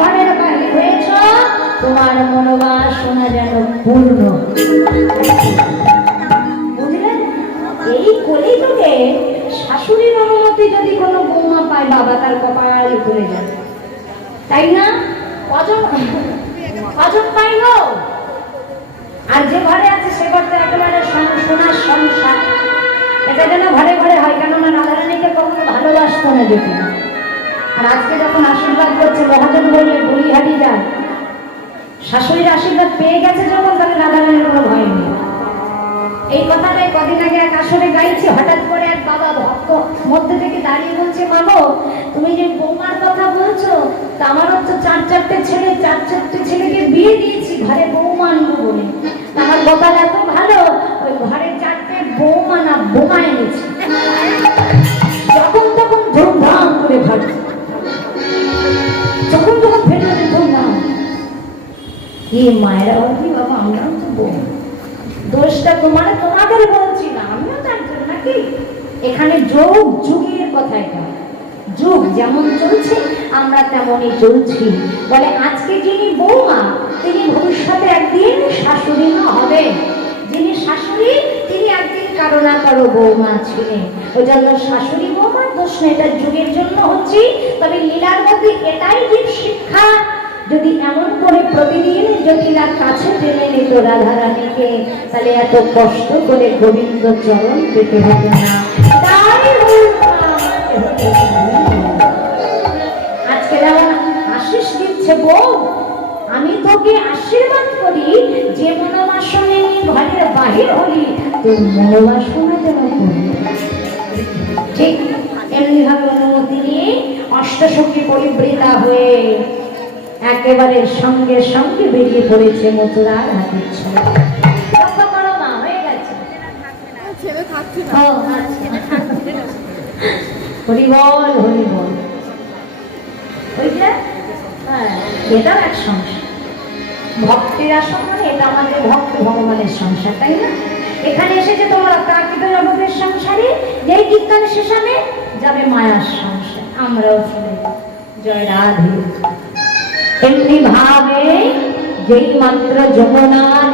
ঘরের বাহির হয়েছ, তোমার মনোবাসনা যেন পূর্ণ। বুঝলেন? এই কলিযুগে শাশুড়ির অনুমতি যদি কোনো বৌমা পায়, বাবা তার কপাল করে যায়, তাই না? কজন পাইল? আর যে ঘরে আছে সে ঘরটা একেবারে সোনার সংসার। এটা যেন ঘরে ঘরে হয়, কেননা রাধারানীকে কখনো ভালোবাসতো না যেতে। আর আজকে যখন আশীর্বাদ করছে, মহাজন বললে বলিহারি যায়, শাশুড়ির আশীর্বাদ পেয়ে গেছে যখন, তাহলে রাধারানীর কোনো ভয় নেই। এই কথাটাই কদিন আগে এক আসরে গাইছি, হঠাৎ করে এক বাবা ভক্ত মধ্যে থেকে দাঁড়িয়ে বলছে, মাগো তুমি যে বৌমার কথা বলছো, তা আমারও তো চারটে ছেলেকে বিয়ে দিয়েছি, ঘরে বৌমা আনবো বলে। আমার কপাল এত ভালো, ওই ঘরে 4টে বৌমা না বোমা এনেছি, যখন তখন ধুমধাম করে ফাটছে, যখন তখন ফেলে ধুমধাম। কি মায়েরা বলছি, বাবা আমরাও তো বৌমা, দোষটা তোমাদের বলছি না, আমিও তার জন্য নাকি। এখানে যুগের কথা, এটা যুগ যেমন চলছে আমরা তেমনই চলছি। বলে আজকে যিনি বৌমা, তিনি ভবিষ্যতে একদিন শাশুড়ি হবে। যিনি শাশুড়ি, তিনি একদিন কারো না কারো বৌমা ছিলেন। ওই জন্য শাশুড়ি বৌমার দোষ না, এটা যুগের জন্য হচ্ছে। তবে লীলার মধ্যে এটাই যে শিক্ষা, যদি এমন করে প্রতিদিন জটিলার কাছে টেনে নিত রাধারানীকে, তাহলে এত কষ্ট করে গোবিন্দ চরণ পেতে হবে না। আজকে যেমন আশিস দিচ্ছে, বউ আমি তোকে আশীর্বাদ করি, যে মনোবাসনে ঘরের বাহির হলি, তোর মনোবাসনা যেন করি। ঠিক এমনি ভাবে অনুমতি নিয়ে অষ্টসখী পরিবৃতা হয়ে একেবারে সঙ্গে সঙ্গে বেরিয়ে পড়েছে মথুরার হাতের ছেলে। হয়ে গেছে, হরিবল হরিবল। ওই যে এটাও এক সংসার, ভক্তির আসন, মানে এটা আমাদের ভক্ত ভগবানের সংসার, তাই না? এখানে এসেছে তোমরা প্রাকৃত জগতের সংসারে, যেই কীর্তন শেষে যাবে মায়ার সংসার, আমরাও চলে জয় রাধে। এমনি ভাবে যেই মাত্র যমুনার